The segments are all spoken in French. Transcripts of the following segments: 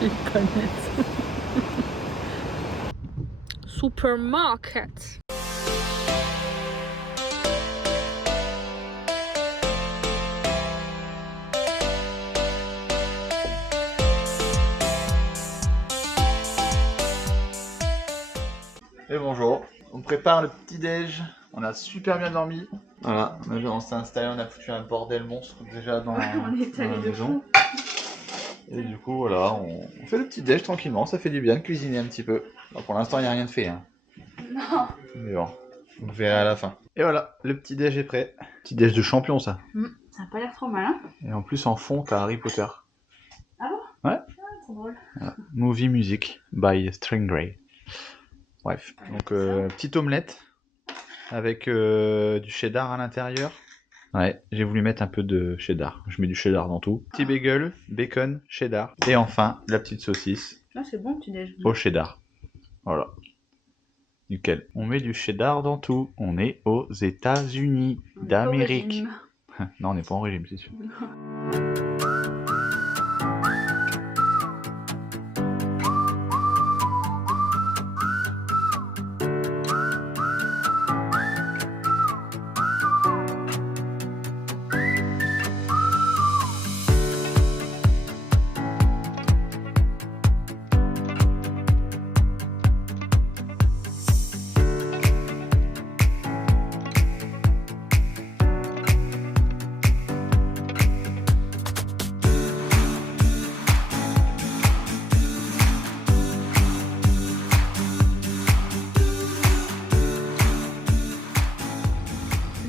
Ils connaissent. Supermarket. Et bonjour, on prépare le petit déj, on a super bien dormi. Voilà, on s'est installé, on a foutu un bordel monstre déjà dans la maison. Et du coup voilà, on fait le petit déj tranquillement, ça fait du bien de cuisiner un petit peu. Bon, pour l'instant il n'y a rien de fait. Hein. Non. Mais bon, vous verrez à la fin. Et voilà, le petit déj est prêt. Petit déj de champion ça. Ça a pas l'air trop mal, hein. Et en plus en fond t'as Harry Potter. Ah bon? Ouais. Ah, c'est drôle. Voilà. Movie Music by Stingray. Bref, donc petite omelette avec du cheddar à l'intérieur. Ouais, j'ai voulu mettre un peu de cheddar. Je mets du cheddar dans tout. Petit bagel, bacon, cheddar. Et enfin, la petite saucisse Là, c'est bon, tu déj. au cheddar. Voilà. Nickel. On met du cheddar dans tout. On est aux États-Unis d'Amérique. Non, on n'est pas en régime, c'est sûr.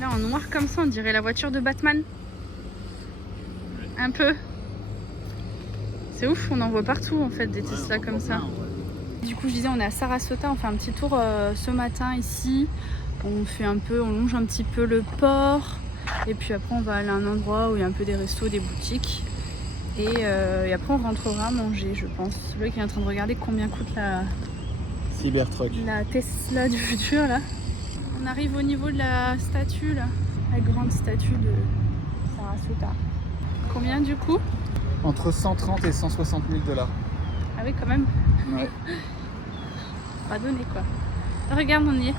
Là, en noir comme ça, on dirait la voiture de Batman. Un peu. C'est ouf, on en voit partout en fait des Tesla comme ça. Du coup, je disais, on est à Sarasota, on fait un petit tour ce matin ici. On longe un petit peu le port. Et puis après, on va aller à un endroit où il y a un peu des restos, des boutiques. Et après, on rentrera manger, je pense. Celui qui est en train de regarder combien coûte la Tesla du futur là. On arrive au niveau de la statue là, la grande statue de Sarasota. Combien du coup? Entre 130 et 160 000 $. Ah oui, quand même. Ouais. Pas donné quoi. Regarde, on y est.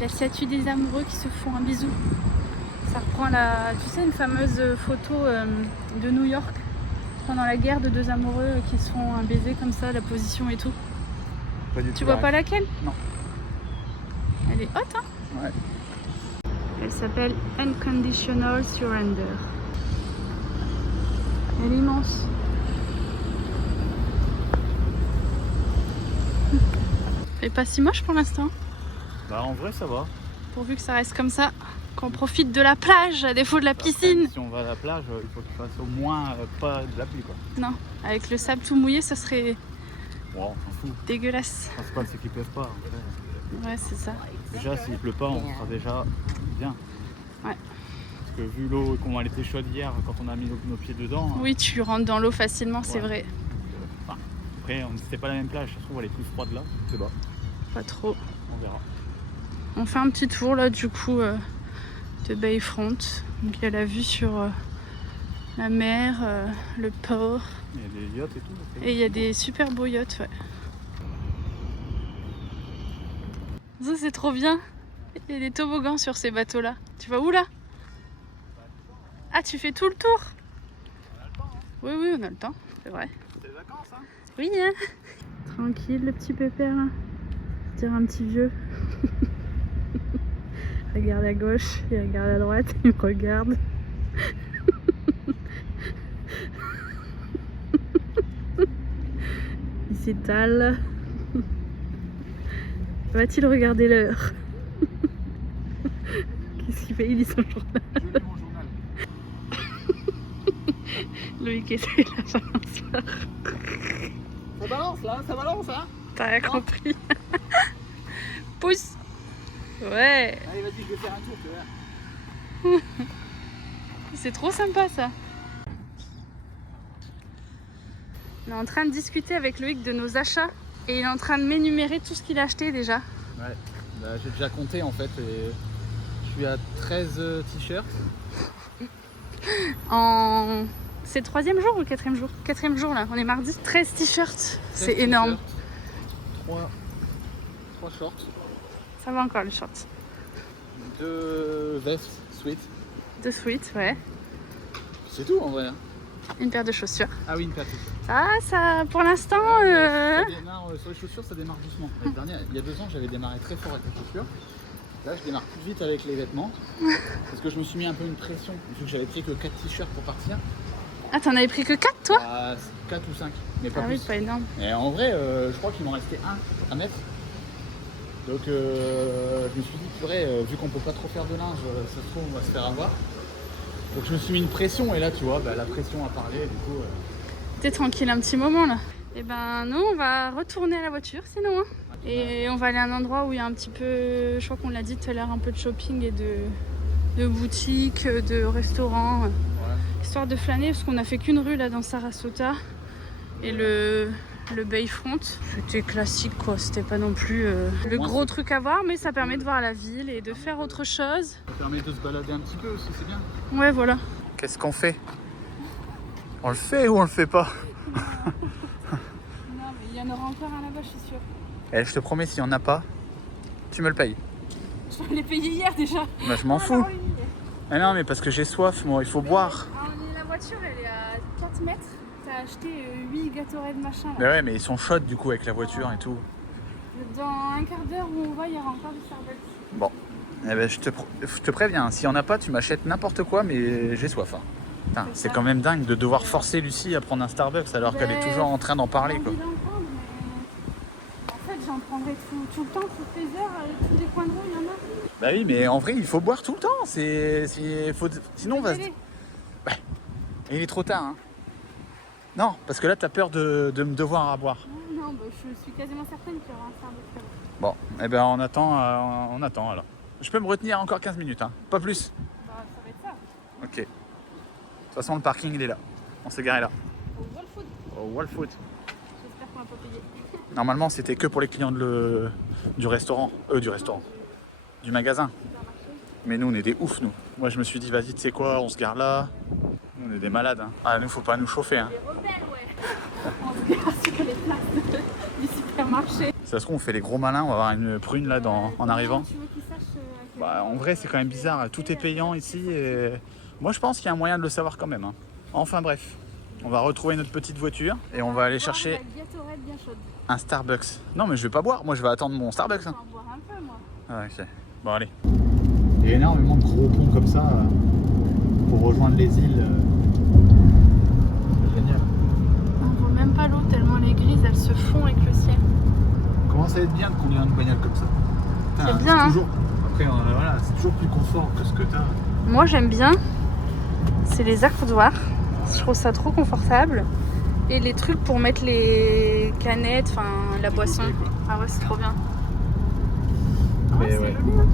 La statue des amoureux qui se font un bisou. Ça reprend tu sais, une fameuse photo de New York pendant la guerre de deux amoureux qui se font un baiser comme ça, la position et tout. Pas du tout. Tu vois pas laquelle? Non. Elle est haute, hein? Ouais. Elle s'appelle Unconditional Surrender. Elle est immense. Elle est pas si moche pour l'instant. Bah en vrai ça va. Pourvu que ça reste comme ça, qu'on profite de la plage à défaut de la piscine. Si on va à la plage, il faut qu'il fasse au moins pas de la pluie quoi. Non, avec le sable tout mouillé, ça serait Wow, on s'en fout. dégueulasse. Le principal c'est qu'il pleuve pas. En fait. Ouais, c'est ça. Déjà s'il pleut pas, on sera déjà bien. Ouais. Parce que vu l'eau comment elle était chaude hier quand on a mis nos pieds dedans. Oui, tu rentres dans l'eau facilement, c'est vrai. Enfin, après, c'était pas la même plage, ça se trouve elle est plus froide là, je sais pas. Pas trop. On verra. On fait un petit tour là du coup de Bayfront. Donc il y a la vue sur la mer, le port. Il y a des yachts et tout. Et il y a des super beaux yachts, ouais. Ça c'est trop bien. Il y a des toboggans sur ces bateaux là. Tu vas où là? Ah, tu fais tout le tour? On a le temps, hein. Oui, oui, on a le temps, c'est vrai. C'est les vacances, hein. Oui, hein. Tranquille, le petit pépère là. Je dirais un petit vieux. Regarde à gauche, il regarde à droite, il me regarde. Il s'étale. Va-t-il regarder l'heure? Qu'est-ce qu'il fait? Il lit son journal. Je lis mon journal. Loïc essaie la balançoire. Ça balance là, ça balance hein. T'as rien compris. Pousse. Ouais. Allez vas-y, je vais faire un tour, tu vois. C'est trop sympa ça. On est en train de discuter avec Loïc de nos achats et il est en train de m'énumérer tout ce qu'il a acheté déjà. Ouais, bah, j'ai déjà compté en fait et je suis à 13 t-shirts. En C'est le 3e jour ou le 4e jour? 4e jour là, on est mardi. 13 t-shirts, c'est énorme. 3 shorts. Ça va encore les shorts. 2 vestes, sweat. 2 sweats, ouais. C'est tout en vrai. Une paire de chaussures. Ah oui, une paire de chaussures. Ah, ça, pour l'instant... Ça démarre, sur les chaussures, ça démarre doucement. L'année dernière, il y a 2 ans, j'avais démarré très fort avec les chaussures. Là, je démarre plus vite avec les vêtements. Parce que je me suis mis un peu une pression. Vu que j'avais pris que 4 t-shirts pour partir. Ah, t'en avais pris que 4 toi? 4 ou 5, mais pas plus. Oui, pas énorme. Et en vrai, je crois qu'il m'en restait un à mettre. Donc je me suis dit, purée, vu qu'on peut pas trop faire de linge, ça se trouve, on va se faire avoir. Donc je me suis mis une pression et là, tu vois, la pression a parlé, du coup... T'es tranquille un petit moment là. Et ben nous, on va retourner à la voiture sinon. Hein. Et on va aller à un endroit où il y a un petit peu, je crois qu'on l'a dit tout à l'heure, un peu de shopping et de boutiques, de restaurants. Histoire de flâner parce qu'on a fait qu'une rue là dans Sarasota. Et le Bayfront, c'était classique quoi, c'était pas non plus le gros truc à voir, mais ça permet de voir la ville et de faire autre chose. Ça permet de se balader un petit peu aussi, c'est bien. Ouais, voilà. Qu'est-ce qu'on fait? On le fait ou on le fait pas? Non, mais il y en aura encore un là-bas, je suis sûre. Et je te promets, s'il n'y en a pas, tu me le payes. Je l'ai payé hier déjà. Bah, je m'en fous. Ah non, mais parce que j'ai soif, moi, il faut boire. La voiture, elle est à 4 mètres. T'as acheté 8 Gatorade machin là. Mais ouais, mais ils sont chauds du coup avec la voiture et tout. Dans un quart d'heure où on va, il y aura encore du Starbucks. Bon, eh ben, je te préviens, s'il n'y en a pas, tu m'achètes n'importe quoi, mais j'ai soif. Hein. Putain, c'est quand même dingue de devoir forcer Lucie à prendre un Starbucks alors qu'elle est toujours en train d'en parler. Quoi. En fait, j'en prendrai tout le temps, toutes les heures, tous les coins de rue, il y en a. Bah oui, mais en vrai, il faut boire tout le temps. Sinon, on va se... Ouais. Et il est trop tard. Hein. Non, parce que là, t'as peur de me devoir à boire. Non, bah, je suis quasiment certaine qu'il y aura un Starbucks là-bas. Bon, eh ben on attend alors. Je peux me retenir encore 15 minutes, hein. Pas plus. Bah, ça va être ça. Ok. De toute façon, le parking, il est là. On s'est garé là. Au Wall Food. Au Wall Food. J'espère qu'on va pas payer. Normalement, c'était que pour les clients du restaurant. Du magasin. Mais nous, on est des oufs, nous. Moi, je me suis dit, vas-y, tu sais quoi, on se gare là. Nous, on est des malades. Hein. Ah, nous, faut pas nous chauffer. Hein. Des rebelles, ouais. On se gare sur les places du supermarché. Ça se trouve, on fait les gros malins. On va avoir une prune là en arrivant. Tu veux qu'ils sachent Bah, en vrai, c'est quand même bizarre. Tout est payant ici. Et... Moi, je pense qu'il y a un moyen de le savoir quand même. Hein. Enfin, bref. On va retrouver notre petite voiture et on va aller chercher un Starbucks. Non, mais je vais pas boire. Moi, je vais attendre mon Starbucks. Hein. Je vais en boire un peu, moi. Ah, ok. Bon, allez. Il y a énormément de gros ponts comme ça pour rejoindre les îles. C'est génial. On voit même pas l'eau tellement elle est grise, elle se fond avec le ciel. Commence à être bien de conduire une bagnole comme ça. C'est bien, hein. Toujours... Après, voilà, c'est toujours plus confort que ce que t'as. Moi, j'aime bien. C'est les accoudoirs. Je trouve ça trop confortable. Et les trucs pour mettre les canettes, enfin la boisson. Ah ouais, c'est trop bien. Mais ouais. Joli, hein.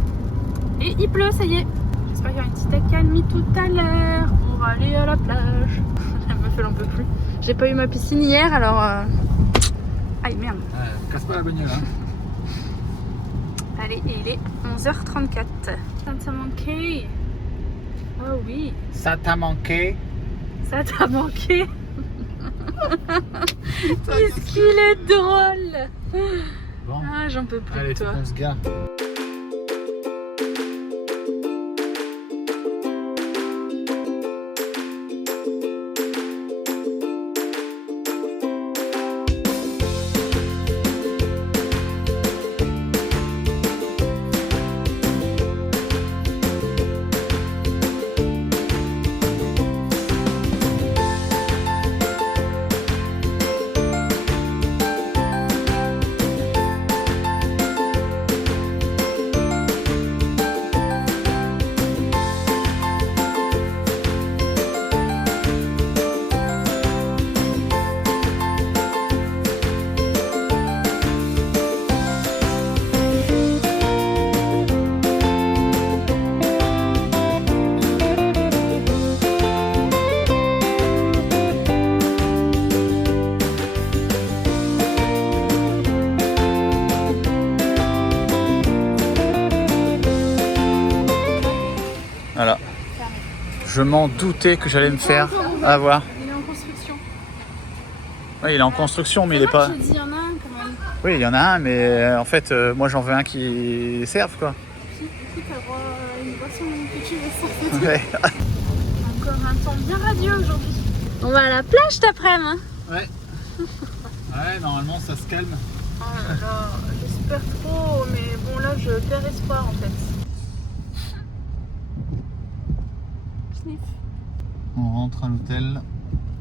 Et il pleut, ça y est. J'espère qu'il y aura une petite accalmie tout à l'heure. On va aller à la plage. La meuf, elle en peut plus. J'ai pas eu ma piscine hier, alors... Aïe, merde. Casse pas la bagnole, hein. Allez, et il est 11h34. Ça t'a manqué. Oh oui. Ça t'a manqué. Ça t'a manqué. Qu'est-ce qu'il est drôle. Bon. Ah, j'en peux plus Allez, de toi. on se gare. Voilà. Je m'en doutais que j'allais me faire avoir. Il est Ouais, il est en construction, mais il est pas. J'ai dit, il y en a un quand même. Oui, il y en a un, mais en fait, moi j'en veux un qui serve quoi. Du coup, t'as le droit à une boisson que tu veux sortir. Ouais. Encore un temps bien radieux aujourd'hui. On va à la plage cet après-midi. Hein. Ouais. Ouais, normalement ça se calme. Oh là là, j'espère trop, mais bon là je perds espoir en fait. Sniff. On rentre à l'hôtel.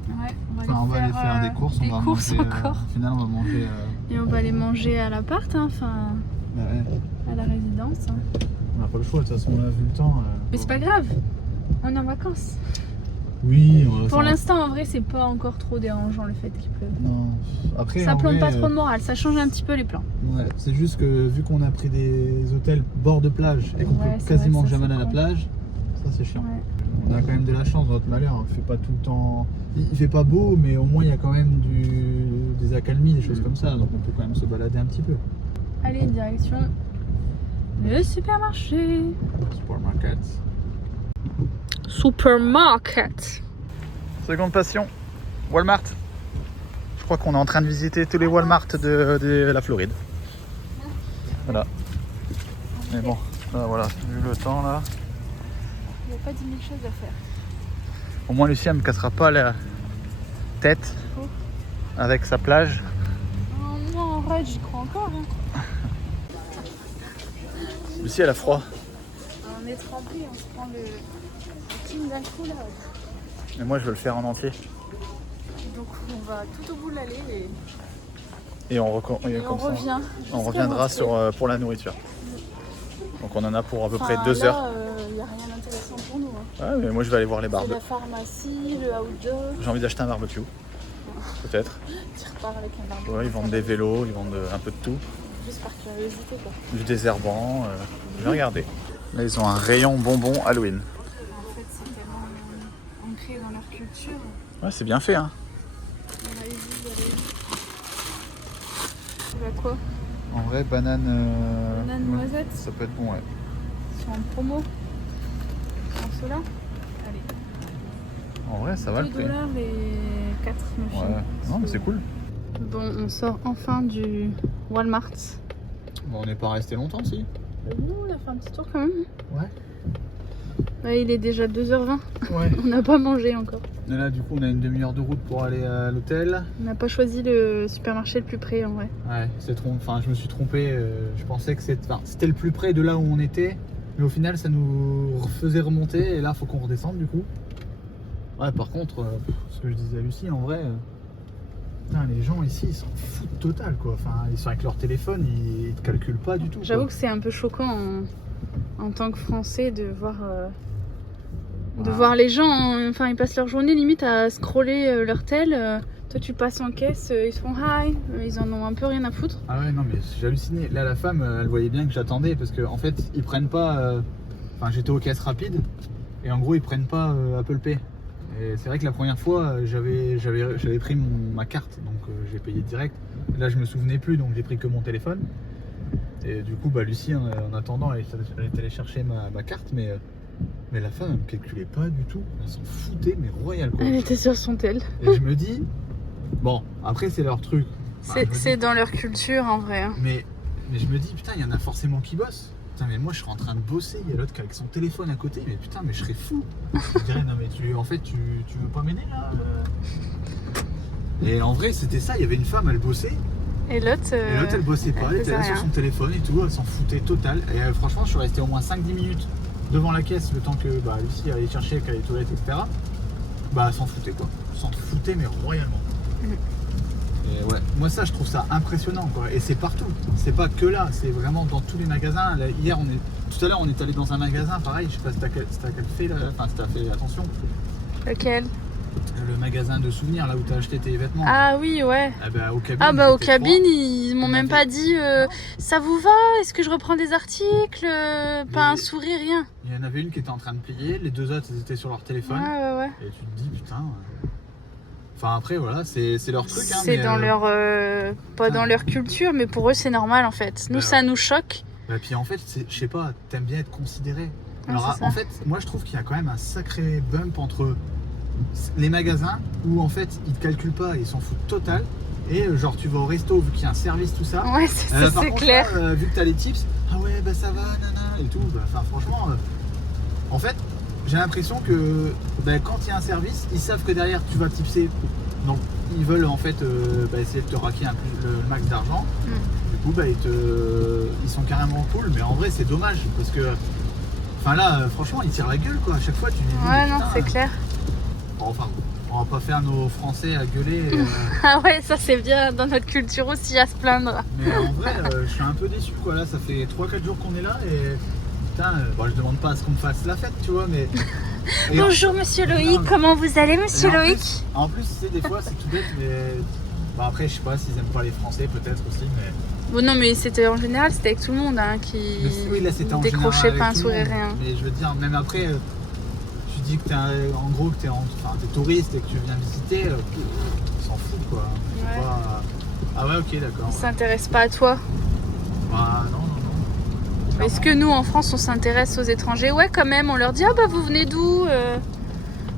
Ouais, On va aller faire des courses. Des on va courses manger, encore. Au final, on va manger. Et on va aller manger à l'appart, hein, enfin Ouais. à la résidence. Hein. On n'a pas le choix, de toute façon, on a vu le temps. Mais c'est pas grave, on est en vacances. Oui, on va Pour l'instant, en vrai, c'est pas encore trop dérangeant le fait qu'il pleuve. Non. Après, Ça en plombe vrai, pas trop de morale, ça change un petit peu les plans. Ouais, c'est juste que vu qu'on a pris des hôtels bord de plage et qu'on Ouais, peut c'est quasiment vrai, ça, jamais c'est aller à la con. plage, ça c'est chiant. Ouais. On a quand même de la chance dans notre malheur. Il fait pas tout le temps. Il fait pas beau, mais au moins il y a quand même des accalmies, des choses comme ça. Donc on peut quand même se balader un petit peu. Allez, direction le supermarché. Supermarket. Supermarket. Seconde passion, Walmart. Je crois qu'on est en train de visiter tous les Walmart de la Floride. Voilà. Mais bon, là, voilà, vu le temps là. Il n'y a pas 10 000 choses à faire. Au moins Lucien ne me cassera pas la tête Oh. avec sa plage. Oh non, en vrai, j'y crois encore. Hein. Lucie elle a froid. On est trempé, on se prend le clean d'un coup là. Mais moi je veux le faire en entier. Donc on va tout au bout de l'allée Et on, et on revient. on reviendra pour la nourriture. Donc on en a pour à peu près 2 là, heures. Il n'y a rien d'intéressant pour nous. Hein. Ouais, mais moi je vais aller voir les C'est barbecues. la pharmacie, le outdoor. J'ai envie d'acheter un barbecue. Peut-être. Tu repars avec un barbecue. Ouais, ils vendent des vélos, ils vendent un peu de tout. Juste par curiosité quoi. Du désherbant. Je vais regarder. Là ils ont un rayon bonbons Halloween. En fait c'est tellement ancré dans leur culture. Ouais, c'est bien fait hein. Allez-y. Tu vas quoi? En vrai, banane. Banane noisette. Ça peut être bon, ouais. Ils sont en promo. En cela. Allez. En vrai, ça va le $2 prix. les 4 muffins. Ouais. Non, mais c'est cool. Bon, on sort enfin du Walmart. Bon, on n'est pas resté longtemps, si. On a fait un petit tour quand même. Ouais. Ouais, il est déjà 2h20. Ouais. On n'a pas mangé encore. Et là, du coup, on a une demi-heure de route pour aller à l'hôtel. On n'a pas choisi le supermarché le plus près en vrai. Ouais, enfin, je me suis trompé. Je pensais que c'était le plus près de là où on était. Mais au final, ça nous faisait remonter. Et là, il faut qu'on redescende, du coup. Ouais, par contre, ce que je disais à Lucie, en vrai. Putain, les gens ici, ils s'en foutent total, quoi. Enfin, ils sont avec leur téléphone, ils te calculent pas du tout. J'avoue quoi. que c'est un peu choquant en tant que Français de voir, Voilà. voir les gens. Enfin, ils passent leur journée limite à scroller leur tel. Toi, tu passes en caisse, ils se font hi. Ils en ont un peu rien à foutre. Ah ouais, non, mais j'ai halluciné. Là, la femme, elle voyait bien que j'attendais parce qu'en fait, ils prennent pas. Enfin, j'étais aux caisses rapides et en gros, ils prennent pas Apple Pay. Et c'est vrai que la première fois, j'avais pris ma carte, donc j'ai payé direct. Et là, je me souvenais plus, donc j'ai pris que mon téléphone. Et du coup, bah, Lucie, en attendant, elle est allée chercher ma carte, mais la femme, elle me calculait pas du tout. Elle s'en foutait, mais royal quoi. Elle était sur son tel. Et je me dis, bon, après, c'est leur truc. Enfin, C'est dans leur culture en vrai. Hein. Mais je me dis, putain, il y en a forcément qui bossent. Putain, mais moi je serais en train de bosser, il y a l'autre qui est avec son téléphone à côté, mais putain, mais je serais fou. Je dirais, non, mais tu veux pas m'aider là Et en vrai, c'était ça, il y avait une femme, elle bossait. Et l'autre, Elle bossait pas, elle était là faisait sur rien. son téléphone et tout, elle s'en foutait total. Et franchement, je suis resté au moins 5-10 minutes devant la caisse, le temps que Lucie allait chercher, qu'elle allait aux toilettes, etc. Bah, elle s'en foutait quoi. Elle s'en foutait, mais royalement. Et ouais, moi ça je trouve ça impressionnant quoi. Et c'est partout, c'est pas que là, c'est vraiment dans tous les magasins. Là, tout à l'heure on est allé dans un magasin pareil, je sais pas si t'as fait, enfin si t'as fait attention. Lequel? Le magasin de souvenirs là où t'as acheté tes vêtements. Ah oui, ouais. Ah bah aux cabines. Ah bah aux c'était cabines, trois. ils m'ont On même avait- pas dit ça vous va? Est-ce que je reprends des articles? Pas un sourire, rien. Il y en avait une qui était en train de plier, les deux autres ils étaient sur leur téléphone. Ouais. Et tu te dis putain. Enfin après voilà, c'est leur truc. Hein, C'est mais, dans leur pas dans leur culture, mais pour eux c'est normal en fait. Nous Bah, ça nous choque. Bah, puis en fait, je sais pas, t'aimes bien être considéré. Ouais, Alors c'est ça. en fait, moi je trouve qu'il y a quand même un sacré bump entre les magasins où en fait ils te calculent pas, ils s'en foutent total. Et genre tu vas au resto vu qu'il y a un service tout ça. Ouais, c'est par contre, clair. Là, vu que t'as les tips, ah ouais bah ça va, nana et tout. Enfin franchement, en fait j'ai l'impression que quand il y a un service, ils savent que derrière tu vas tipser. Donc ils veulent en fait essayer de te raquer le max d'argent. Du coup ils sont carrément cool, mais en vrai c'est dommage parce que enfin là franchement ils tirent la gueule quoi. À chaque fois tu dis ouais non c'est clair. Enfin on va pas faire nos Français à gueuler. Ah ouais ça c'est bien dans notre culture aussi à se plaindre. Mais en vrai je suis un peu déçu quoi. Là ça fait 3-4 jours qu'on est là et putain je demande pas à ce qu'on me fasse la fête tu vois mais. Bonjour monsieur Loïc, comment vous allez monsieur Loïc? En plus tu sais des fois c'est tout bête mais après je sais pas s'ils aiment pas les Français peut-être aussi mais. Bon non mais c'était en général c'était avec tout le monde hein, qui décrochait pas un sourire rien. Mais je veux dire même après tu dis que t'es en gros que t'es touriste et que tu viens visiter, ils s'en foutent quoi. Ouais. Pas... Ah ouais ok d'accord. Ils s'intéressent pas à toi. Bah non. Est-ce que nous en France on s'intéresse aux étrangers? Ouais quand même, on leur dit ah bah vous venez d'où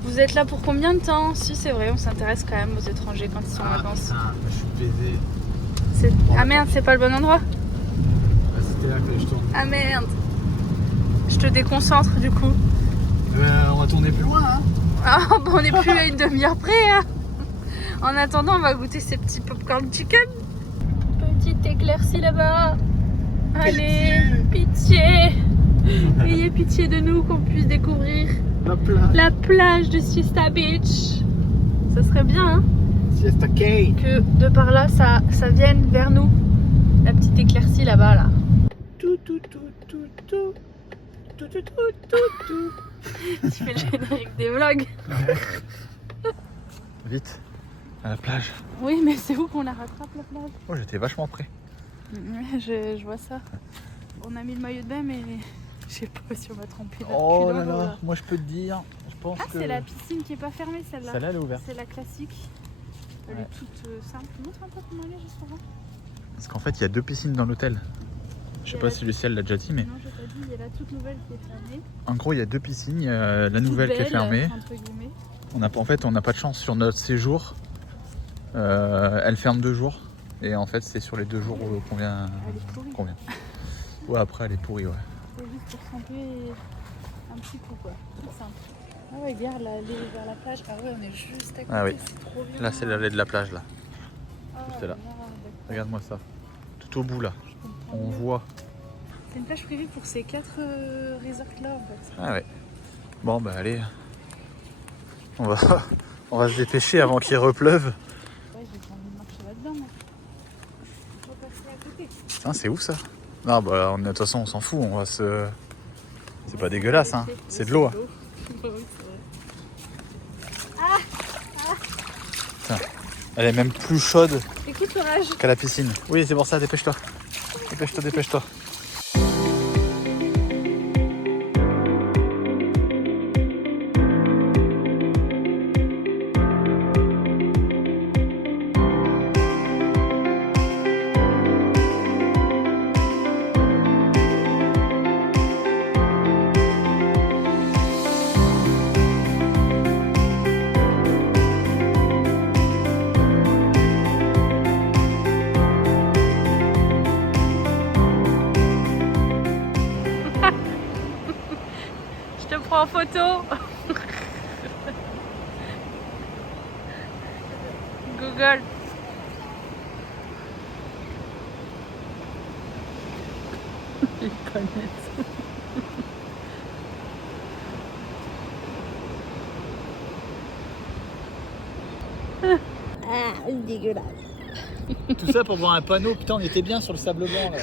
vous êtes là pour combien de temps? Si c'est vrai, on s'intéresse quand même aux étrangers quand ils sont en vacances. Putain, je suis baisé. Ah merde, c'est pas le bon endroit? C'était là que je tourne. Ah merde. Je te déconcentre du coup. On va tourner plus loin hein. Ah bah on est plus à une demi-heure près hein. En attendant on va goûter ces petits popcorn chicken. Petite éclaircie là-bas. Allez, pitié. Ayez pitié de nous qu'on puisse découvrir la plage de Siesta Beach. Ça serait bien hein, Siesta Key. que de par là ça vienne vers nous. La petite éclaircie là-bas là. Tout. Tu fais le générique des vlogs. Vite, à la plage. Oui mais c'est où qu'on la rattrape la plage? Oh j'étais vachement près. Ouais, je vois ça. On a mis le maillot de bain mais je sais pas si on va tremper là. Oh là là, moi je peux te dire, je pense que... c'est la piscine qui est pas fermée celle-là. Celle-là elle est ouverte. C'est la classique. Elle Ouais. est toute simple. Montre un peu comment elle est juste avant. Parce qu'en fait il y a 2 piscines dans l'hôtel. Je sais pas si Lucie l'a déjà dit mais... Non j'ai pas dit, il y a la toute nouvelle qui est fermée. En gros il y a 2 piscines, il y a la nouvelle qui est fermée. Entre guillemets. On n'a pas de chance sur notre séjour. Elle ferme 2 jours. Et en fait c'est sur les 2 jours qu'on vient. Elle est pourrie. Qu'on vient. Ouais après elle est pourrie ouais. C'est juste pour tremper un petit coup quoi. C'est simple. Ah ouais regarde là, aller vers la plage. Ah ouais on est juste à côté, Ah oui. c'est trop bien. Là c'est l'allée de la plage là. Ah, Juste là. d'accord. Regarde-moi ça. Tout au bout là. Je comprends On mieux. voit. C'est une plage privée pour ces 4 resorts là en fait. Ah ouais. Bon bah allez. On va se dépêcher avant qu'il repleuve. Ouais j'ai pas envie de marcher là-dedans moi. Faut passer à côté. Putain c'est où ça? Non bah de toute façon on s'en fout, on va se... C'est pas dégueulasse hein, c'est de l'eau. Hein. Oui, c'est vrai. Tiens, elle est même plus chaude Écoute l'orage. qu'à la piscine. Oui c'est pour ça, dépêche-toi. Dépêche-toi. Je te prends en photo. Google. Ils connaissent. Ah, dégueulasse. Tout ça pour voir un panneau, putain on était bien sur le sable blanc là.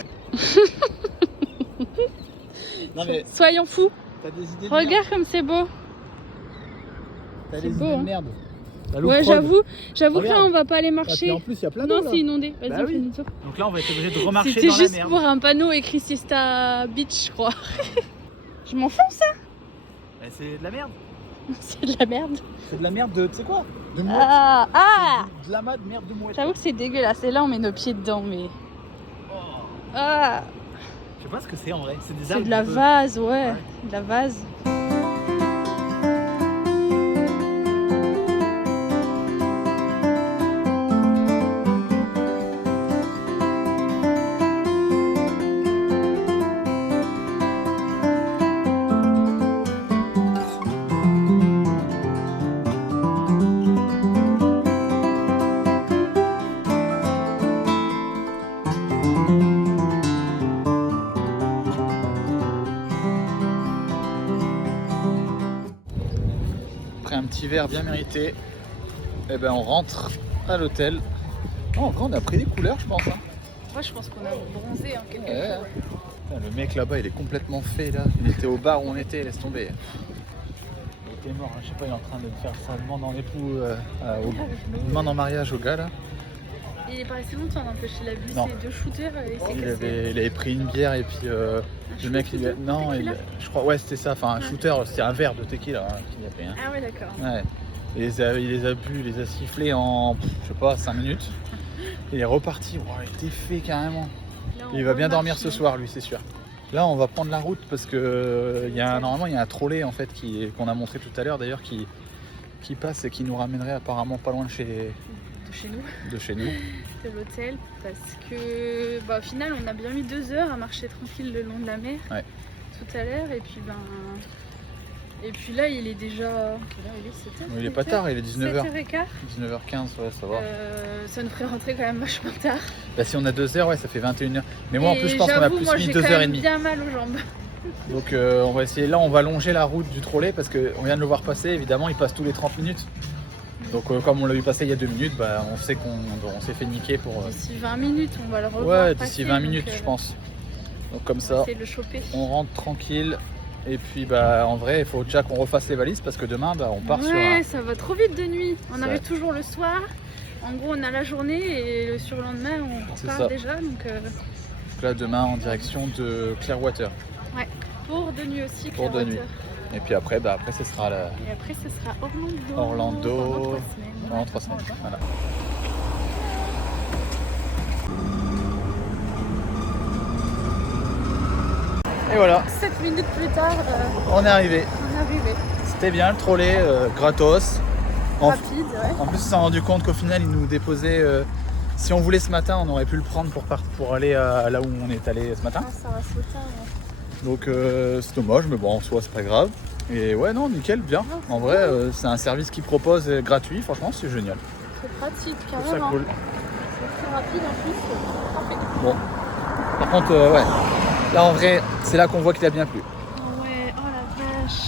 Non mais Soyons fous. t'as des idées de Regarde merde. comme c'est beau. T'as c'est des beau, idées hein. de merde. La l'eau Ouais, froide. j'avoue que là Regarde. on va pas aller Ah, puis marcher. en plus il y a plein d'eau Non, là. c'est inondé. Vas-y, Bah on oui. fait une tour. Donc là on va être obligé de remarcher C'était dans la juste merde. pour un panneau écrit Siesta Beach, je crois. Je m'en fonce, ça. Bah, c'est de la merde. C'est de la merde. C'est de la merde de, tu sais quoi? De mouette. Ah De la merde de mouette. J'avoue que c'est dégueulasse. Et là, on met nos pieds dedans, mais. Oh. Ah Je sais pas ce que c'est en vrai. C'est des C'est algues. de la un peu. vase, ouais. Ouais. De la vase. hiver bien mérité. Et ben on rentre à l'hôtel. Oh, en vrai on a pris des couleurs je pense. Hein. Moi je pense qu'on a bronzé en quelque Ouais. chose. Putain, le mec là-bas il est complètement fait là. Il était au bar où on était, laisse tomber. Il était mort, hein. Je sais pas, il est en train de faire sa demande en époux, demande en mariage au gars là. Il est pas resté longtemps n'empêche, il a bu Non. ses 2 shooters et il s'est Il cassé. avait pris une bière et puis le mec il non je crois ouais c'était ça, enfin un shooter, c'était un verre de tequila hein, qu'il a pris. Hein. Ah ouais d'accord. Ouais. Il les a bu, il les a sifflés en je sais pas 5 minutes. Il est reparti, wow, il était fait carrément. Là, Il va bien dormir ce soir lui c'est sûr. Là on va prendre la route parce que normalement il y a un trolley en fait qu'on a montré tout à l'heure d'ailleurs qui passe et qui nous ramènerait apparemment pas loin de chez nous. De l'hôtel parce que au final on a bien mis 2 heures à marcher tranquille le long de la mer tout à l'heure et puis là il est déjà quelle heure il est 7h? Il est pas tard, il est 19h. 7h15. 19h15 ouais ça va. Ça nous ferait rentrer quand même vachement tard. Bah si on a 2 heures ouais ça fait 21h. Mais moi en plus je pense qu'on a plus mis 2h30. J'ai quand même bien mal aux jambes. Donc on va essayer, là on va longer la route du trolley parce qu'on vient de le voir passer, évidemment il passe tous les 30 minutes. Donc comme on l'a vu passer il y a 2 minutes, on sait qu'on s'est fait niquer pour... D'ici 20 minutes on va le revoir. Ouais d'ici 20 minutes je pense. Donc comme ça le choper. On rentre tranquille et puis en vrai il faut déjà qu'on refasse les valises parce que demain on part sur un... ça va trop vite de nuit, on arrive toujours le soir. En gros on a la journée et le surlendemain on repart déjà donc là demain en direction de Clearwater. Ouais, pour de nuit aussi pour de nuit. Et puis après, après ce sera la... Et après ce sera Orlando. Orlando pendant 3 semaines. Voilà. Et voilà. 7 minutes plus tard, on est arrivé. C'était bien le trolley, gratos. Rapide, ouais. En plus on s'est rendu compte qu'au final il nous déposait... si on voulait ce matin, on aurait pu le prendre pour aller là où on est allé ce matin. Ah, ça va sauter, ouais. Donc c'est dommage, mais bon en soi c'est pas grave. Et ouais non nickel, bien. En vrai c'est un service qu'ils proposent gratuit, franchement c'est génial. C'est pratique, C'est ça carrément. cool. C'est très rapide en plus. Bon. Par contre ouais. Là en vrai c'est là qu'on voit qu'il a bien plu. Ouais, oh la vache.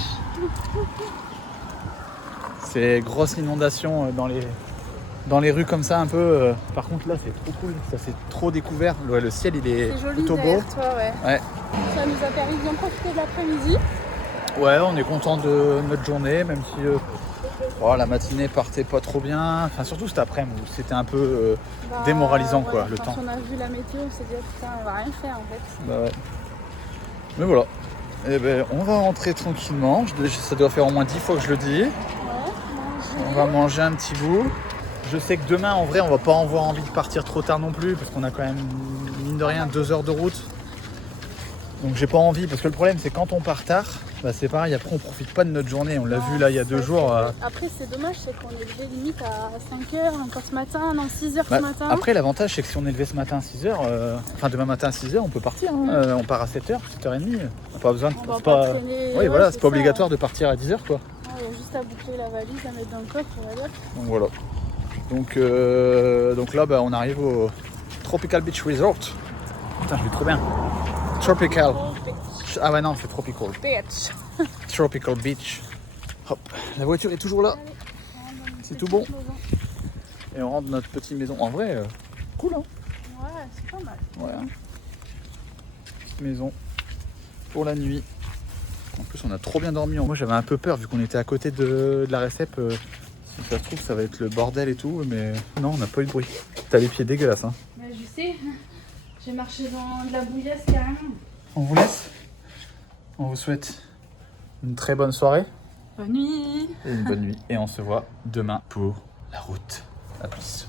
C'est grosse inondation dans les rues comme ça un peu. Par contre là c'est trop cool, ça c'est trop découvert. Le ciel il est joli plutôt beau. derrière toi, ouais. Ça nous a permis de bien profiter de l'après-midi. Ouais, on est content de notre journée, même si la matinée partait pas trop bien. Enfin surtout cet après-midi, c'était un peu démoralisant quoi, le temps. Quand on a vu la météo, on s'est dit putain on va rien faire en fait. Bah ouais. Mais voilà. Et on va rentrer tranquillement. Ça doit faire au moins 10 fois que je le dis. Ouais, On va manger un petit bout. Je sais que demain en vrai on va pas avoir envie de partir trop tard non plus parce qu'on a quand même mine de rien 2 heures de route. Donc j'ai pas envie parce que le problème c'est quand on part tard, c'est pareil, après on profite pas de notre journée, on l'a vu là il y a 2 jours. Après c'est dommage, c'est qu'on est levé limite à 5h encore ce matin, non 6h ce matin. Après l'avantage c'est que si on est levé ce matin à 6h, enfin demain matin à 6h on peut partir, hein. On part à 7h, 7h30, on n'a pas besoin de... C'est pas... Oui voilà, c'est pas obligatoire de partir à 10h quoi. Il y a juste à boucler la valise, à mettre dans le coffre, on va dire. Donc voilà. Donc là on arrive au Tropical Beach Resort. Putain je vais trop bien. Tropical. Ah ouais non c'est Tropical. Beach. Tropical Beach. Hop, la voiture est toujours là. C'est tout bon. Et on rentre dans notre petite maison. En vrai, cool hein. Ouais, c'est pas mal. Ouais. Petite maison pour la nuit. En plus on a trop bien dormi. Moi j'avais un peu peur vu qu'on était à côté de la récep. Si ça se trouve ça va être le bordel et tout. Mais non on n'a pas eu de bruit. T'as les pieds dégueulasses hein. Bah je sais. J'ai marché dans de la bouillasse carrément. On vous laisse. On vous souhaite une très bonne soirée. Bonne nuit. Et une bonne nuit. Et on se voit demain pour la route. A plus.